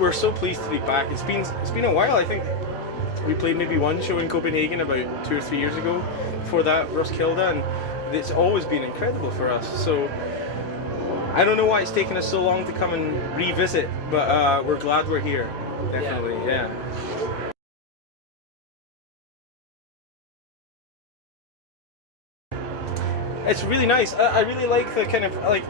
we're so pleased to be back. It's been a while. I think we played maybe one show in Copenhagen about 2 or 3 years ago. Before that, Roskilde, and it's always been incredible for us. So I don't know why it's taken us so long to come and revisit, but we're glad we're here. Definitely, yeah. It's really nice. I really like the kind of like,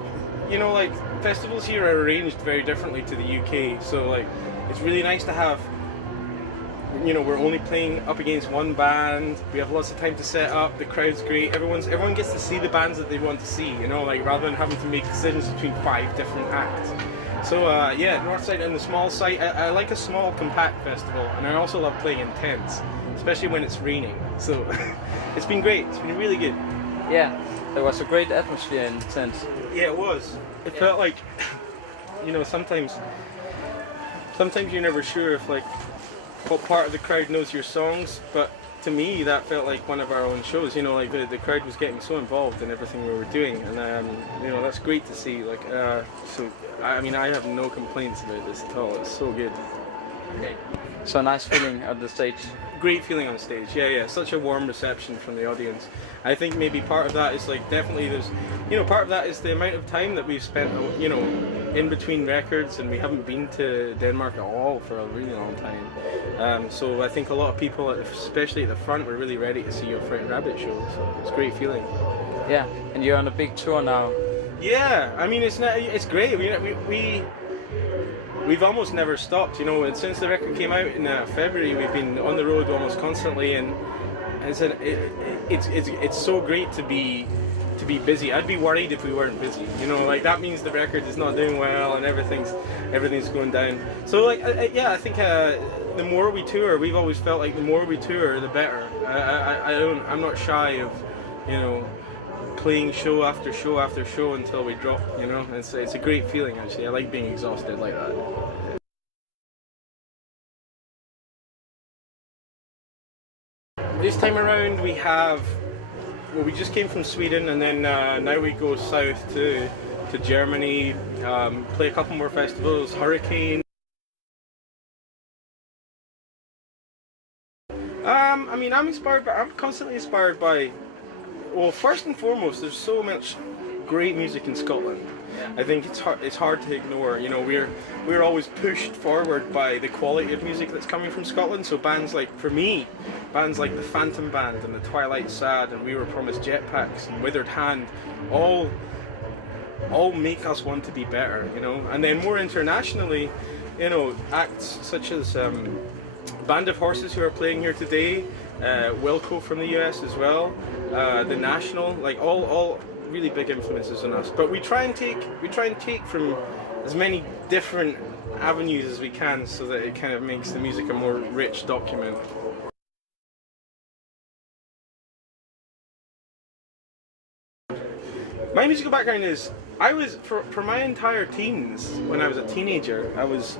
you know, like festivals here are arranged very differently to the UK. So like, it's really nice to have, you know, we're only playing up against one band. We have lots of time to set up. The crowd's great. Everyone gets to see the bands that they want to see. You know, like rather than having to make decisions between 5 different acts. So yeah, Northside and the small site. I like a small, compact festival, and I also love playing in tents, especially when it's raining. So it's been great. It's been really good. Yeah, there was a great atmosphere in the tent. Yeah, it was. It felt like, you know, sometimes you're never sure if like what part of the crowd knows your songs, but to me that felt like one of our own shows. You know, like the crowd was getting so involved in everything we were doing, and you know, that's great to see. Like, so I mean, I have no complaints about this at all. It's so good. Okay. So nice feeling on the stage. Great feeling on stage, yeah. Such a warm reception from the audience. I think maybe part of that is like definitely there's, you know, part of that is the amount of time that we've spent, you know, in between records, and we haven't been to Denmark at all for a really long time. So I think a lot of people, especially at the front, were really ready to see your Frightened Rabbit show. So it's a great feeling. Yeah, and you're on a big tour now. Yeah, I mean it's great. We've almost never stopped, you know, and since the record came out in February, we've been on the road almost constantly, and it's so great to be busy. I'd be worried if we weren't busy, you know, like that means the record is not doing well and everything's going down. So like, yeah, I think the more we tour, we've always felt like the more we tour, the better. I'm not shy of, you know, playing show after show after show until we drop, you know. It's a great feeling actually. I like being exhausted like that. This time around we have, well, we just came from Sweden, and then now we go south to Germany, play a couple more festivals, Hurricane. I mean, I'm constantly inspired by, well, first and foremost, there's so much great music in Scotland. I think it's hard to ignore. You know, we're always pushed forward by the quality of music that's coming from Scotland. So bands like, for me, bands like the Phantom Band and the Twilight Sad and We Were Promised Jetpacks and Withered Hand, all make us want to be better. You know, and then more internationally, you know, acts such as Band of Horses, who are playing here today, Wilco from the US as well, The National, like all really big influences on us. But we try and take from as many different avenues as we can, so that it kind of makes the music a more rich document. My musical background is, I was for my entire teens, when I was a teenager, I was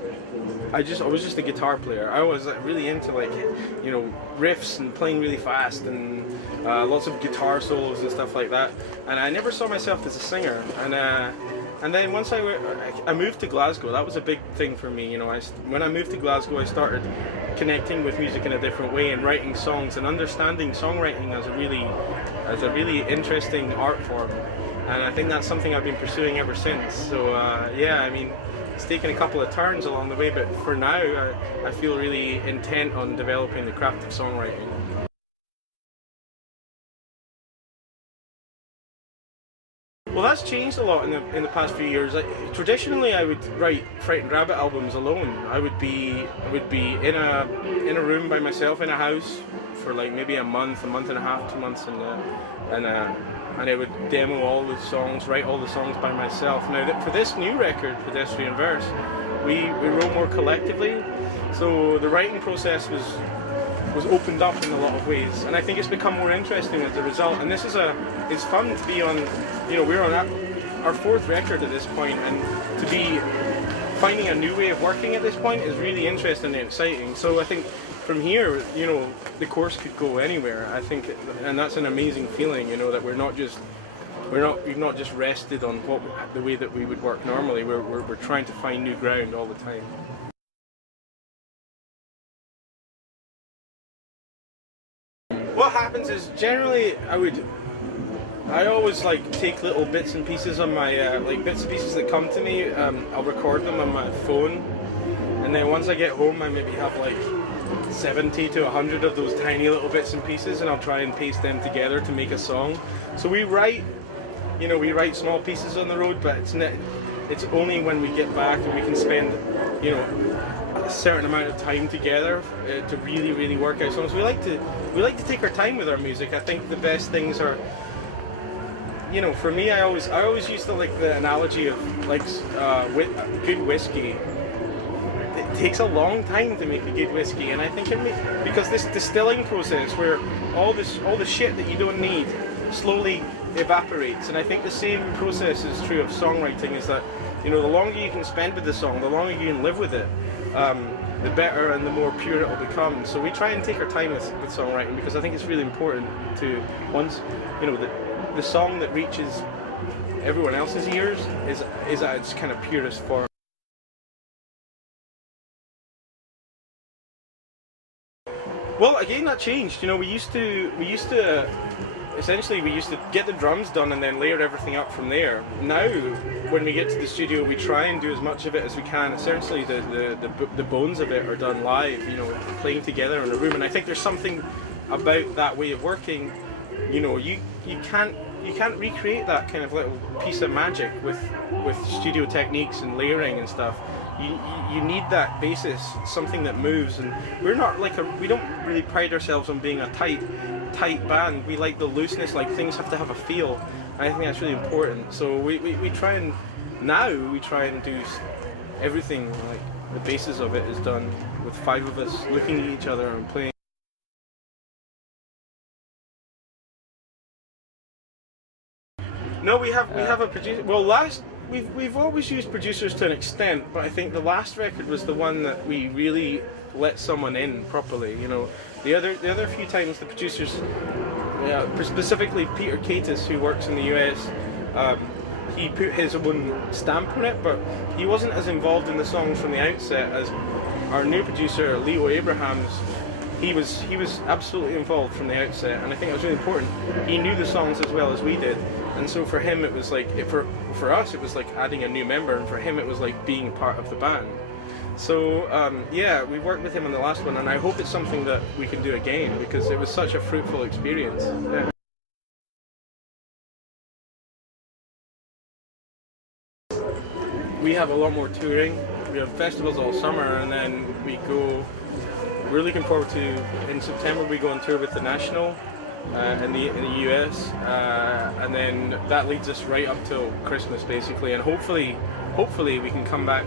just a guitar player. I was really into, like, you know, riffs and playing really fast and lots of guitar solos and stuff like that. And I never saw myself as a singer. And then once I moved to Glasgow, that was a big thing for me. You know, when I moved to Glasgow, I started connecting with music in a different way and writing songs and understanding songwriting as a really interesting art form. And I think that's something I've been pursuing ever since. So yeah, I mean, it's taken a couple of turns along the way, but for now I feel really intent on developing the craft of songwriting. Well, that's changed a lot in the past few years. Traditionally, I would write Frightened Rabbit albums alone. I would be in a room by myself in a house for like maybe a month and a half, 2 months, and I would demo all the songs, write all the songs by myself. Now, for this new record, Pedestrian Verse, we wrote more collectively, so the writing process was opened up in a lot of ways, and I think it's become more interesting as a result. And it's fun to be on, you know, we're on our 4th record at this point, and to be finding a new way of working at this point is really interesting and exciting. So I think from here, you know, the course could go anywhere. I think, and that's an amazing feeling, you know, that we've not just rested on the way that we would work normally. We're trying to find new ground all the time. what happens is generally I always like take little bits and pieces on my like bits and pieces that come to me. I'll record them on my phone, and then once I get home, I maybe have like 70 to 100 of those tiny little bits and pieces, and I'll try and paste them together to make a song. So we write, you know, we write small pieces on the road, but it's only when we get back and we can spend, you know, a certain amount of time together to really work out songs. We like to take our time with our music. I think the best things are, you know, for me, I always use the analogy of like good whiskey. It takes a long time to make a good whiskey, and I think because this distilling process where all the shit that you don't need slowly evaporates, and I think the same process is true of songwriting. Is that, you know, the longer you can spend with the song, the longer you can live with it, the better and the more pure it will become. So we try and take our time with songwriting, because I think it's really important to, once, you know, the song that reaches everyone else's ears is at its kind of purest form. Well, again, that changed. You know, we used to essentially get the drums done and then layer everything up from there. Now, when we get to the studio, we try and do as much of it as we can. Essentially, the bones of it are done live, you know, playing together in a room. And I think there's something about that way of working. You know, you can't recreate that kind of little piece of magic with studio techniques and layering and stuff. You need that basis, something that moves, and we're not like we don't really pride ourselves on being a tight band. We like the looseness, like things have to have a feel. I think that's really important. So we try and do everything, like the basis of it is done with 5 of us looking at each other and playing. No, we have a producer. Well, we've always used producers to an extent, but I think the last record was the one that we really let someone in properly. You know, the other few times the producers, specifically Peter Katis, who works in the US, he put his own stamp on it, but he wasn't as involved in the songs from the outset as our new producer Leo Abrahams. He was absolutely involved from the outset, and I think it was really important. He knew the songs as well as we did, and so for him it was like, for us it was like adding a new member, and for him it was like being part of the band. So yeah, we worked with him on the last one, and I hope it's something that we can do again, because it was such a fruitful experience. Yeah. We have a lot more touring. We have festivals all summer, and then we're looking forward to, in September we go on tour with the National in the US, and then that leads us right up till Christmas basically, and hopefully we can come back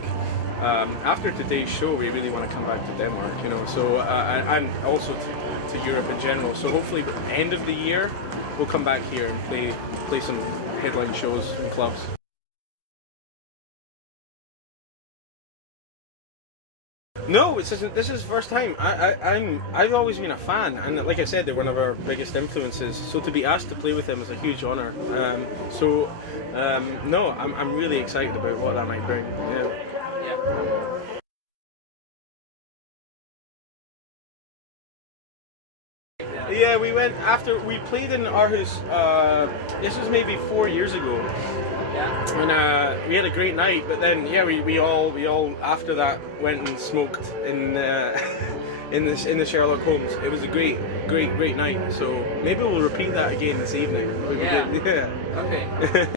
after today's show. We really want to come back to Denmark, you know, so and also to Europe in general. So hopefully end of the year we'll come back here and play some headline shows in clubs. No, this is the first time. I've always been a fan, and like I said, they're one of our biggest influences. So to be asked to play with them is a huge honor. No, I'm really excited about what that might bring. Yeah. Yeah, we went after we played in Aarhus. This was maybe 4 years ago. Yeah. And we had a great night, but then yeah, we all after that went and smoked in in the Sherlock Holmes. It was a great night. So maybe we'll repeat that again this evening. Yeah. Yeah. Okay.